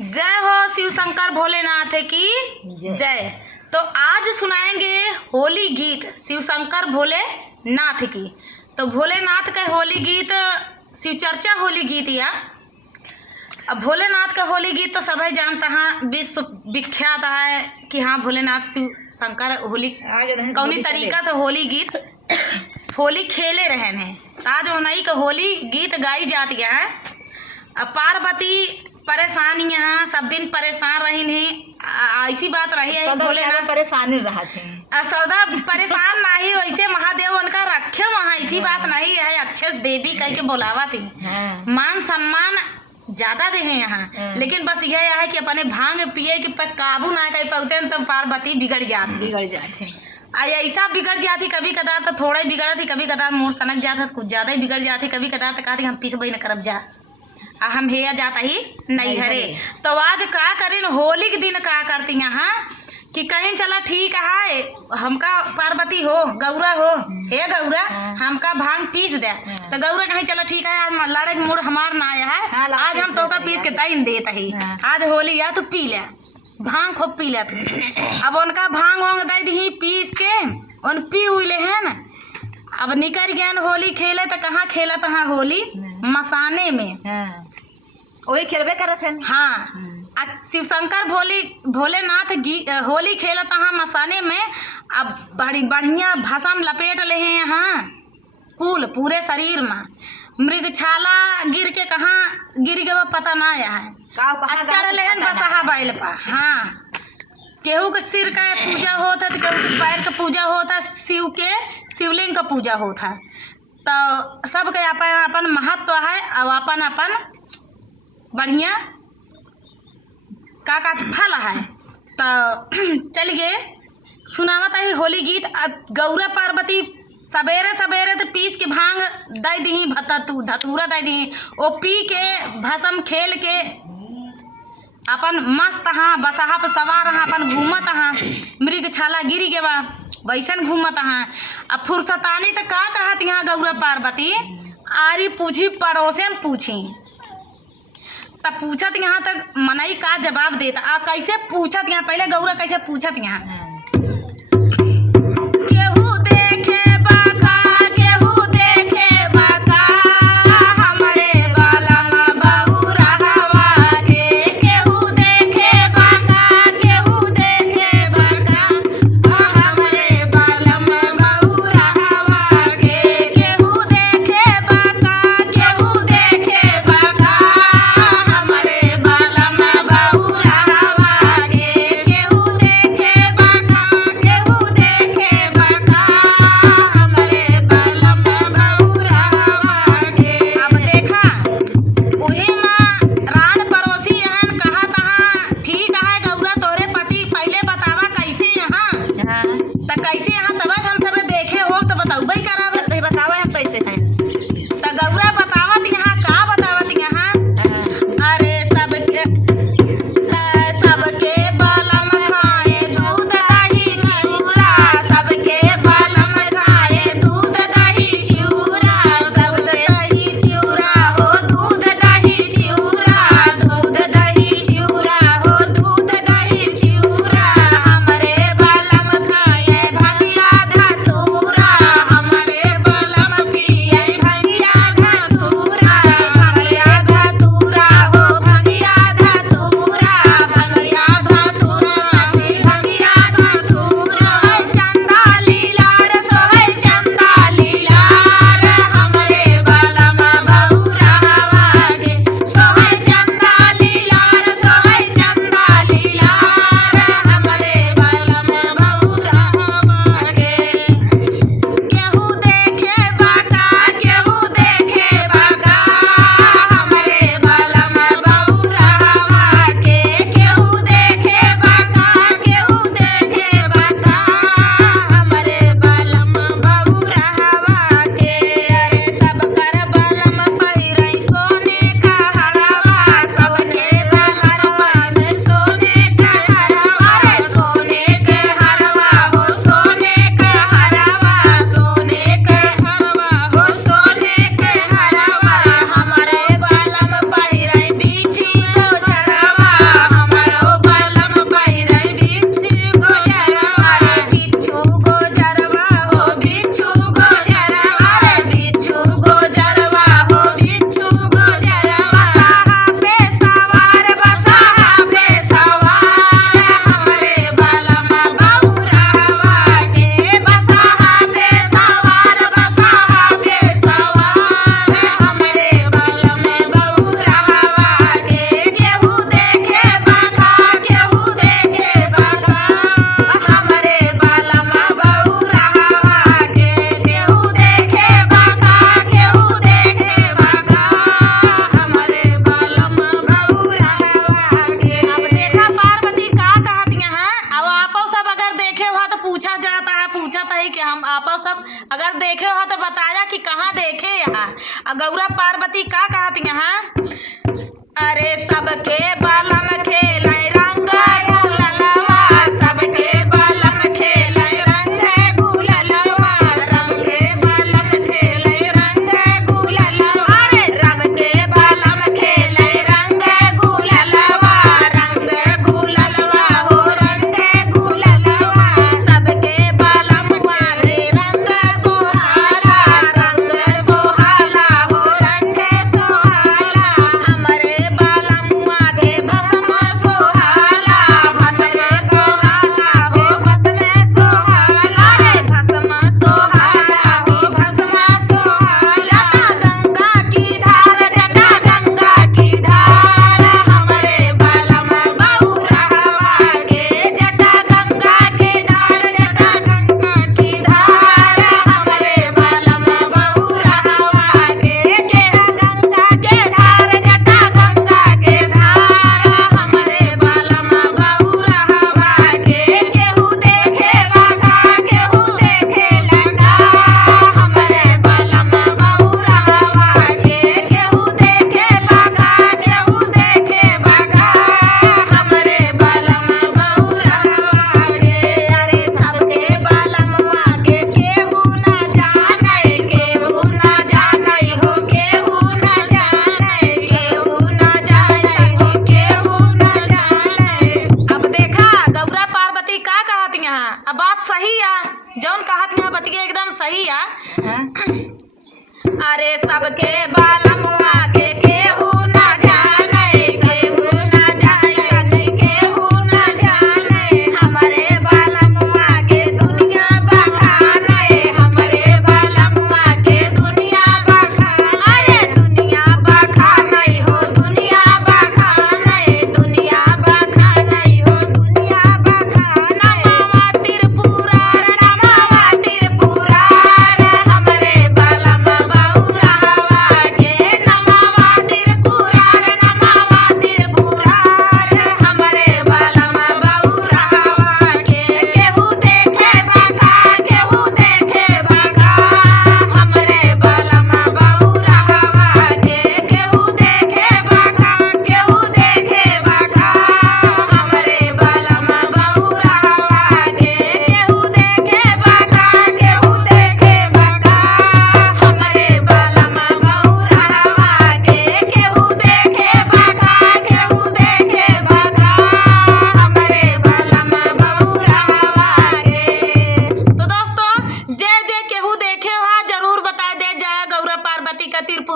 जय हो शिव शंकर भोलेनाथ की जय। तो आज सुनाएंगे होली गीत शिव शंकर भोलेनाथ की। तो भोलेनाथ का होली गीत शिव चर्चा होली गीत या अब भोलेनाथ का होली गीत तो सभी जानता है, विश्व विख्यात है कि हाँ भोलेनाथ शिव शंकर होली कौनी तरीका से होली गीत होली खेले रहे हैं। ताज होनई का होली गीत गाई जाती है। अब पार्वती परेशान यहाँ सब दिन परेशान रही नहीं, ऐसी बात रही है भोलेनाथ परेशानी रहा थे सौदा परेशान नहीं, वैसे महादेव उनका रखे वहाँ ऐसी बात नहीं है। अच्छे से देवी कह के बोलावा थी, मान सम्मान ज्यादा दे हैं यहाँ। लेकिन बस यह है कि अपने भांग पिए के पर काबू ना कर पाते तो पार्वती बिगड़ जाती ऐसा बिगड़ जाती। कभी कदार तो थोड़ा ही बिगड़ा थी, कभी कदार मोर सनक जाता कुछ ज्यादा ही बिगड़ जाती। कभी कदार तो कहती हम पीस बही न करब जा हम हेया जाता ही नहीं हरे। तो आज का करें होली के दिन का करती यहाँ कि कहीं चला ठीक है हमका पार्वती हो गौरा हो हे गौरा हमका भांग पीस दे। तो गौरा कहीं चला ठीक है आज लड़े के मूड हमार ना आया है, आज हम तो का पीस के तैन देता ही आज होली या तो पी ले भांग खूब पी ले तू। अब उनका भांग वांग दे दी पीस के उन पी हुई है न। अब निकल गया होली खेले तो कहाँ खेला तहाँ होली मसाने में वही खेलबे करत है। हाँ शिव शंकर भोलेनाथ होली खेला तहाँ मसाने में। अब बढ़िया भसम लपेट ले हैं यहाँ कुल पूरे शरीर में। मृगछाला गिर के कहाँ गिर गया पता ना आया है। अच्छा रहे बसहा बैल पा। हाँ केहू के सिर का पूजा होता है तो केहू के पैर का पूजा होता है, शिव के शिवलिंग का पूजा होता है। तो सबके अपन अपन महत्व है और अपन अपन बढ़िया का फल है। तो चलिए सुनावत है होली गीत। गौरा पार्वती सवेरे सवेरे तो पीस के भांग दे दी धतूरा दे दी वो पी के भसम खेल के अपन मस्त हाँ बसहा पर सवार हाँ अपन घूमत हाँ। मृग छाला गिरी के बा वैसन घूमत हाँ। अब फुर्सतानी तो का कहत यहाँ गौरा पार्वती आरी पूछी पड़ोसे में पूछी तब पूछत यहाँ तक मनई का जवाब देता। आ कैसे पूछत यहाँ पहले गौरा कैसे पूछत यहाँ केहू देखे बाका केहू देखे बाका हमरे बालम बउरा हवा के केहू देखे बाका केहू देखे बाका हमरे बालम बउरा हवा के केहू देखे बाका केहू देखे बाका हमरे बालम बउरा हवा के केहू देखे बाका आप सब अगर देखे हो तो बताया कि कहाँ देखे यहाँ। गौरा पार्वती का कहती यहाँ, अरे सबके बालम खेले रंग गुललवा, सबके बालम खेले रंग गुललवा, सबके बालम खेले रंग गुललवा, अरे सबके बालम खेले रंग गुललवा, रंग गुललवा हो रंग गुललवा, सबके बालम वाले रंग सोहाला, रंग सोहाला हो रंग सोहाला, हमरे बालमुआ के भस्म सोहाला, भस्म सोहाला हो भस्म सोहाला, रे भस्म सोहाला हो भस्म सोहाला, जटा गंगा की धार, जटा गंगा की धार, हमरे बालम बउरहवा के, जटा गंगा के धार, जटा गंगा की धार, हमरे बालम बउरहवा के, जेहा गंगा के धार, जटा गंगा के धार, हमरे बालम बउरहवा के, केहू देखे बाघा, केहू देखे लगा, हमरे बालम बउरहवा के, केहू देखे बाघा, केहू देखे बाघा, हमरे बालम बउरहवा के, अरे सबके बालमवा के केहू ना जाने, केहू ना जाने हो, केहू ना जाने, केहू ना जाने हो, केहू ना जाने। अब देखा गौरा पार्वती का कहती यहाँ, अब बात सही है, जौन कहती यहाँ बतिया एकदम सही है। हाँ? अरे सबके बालम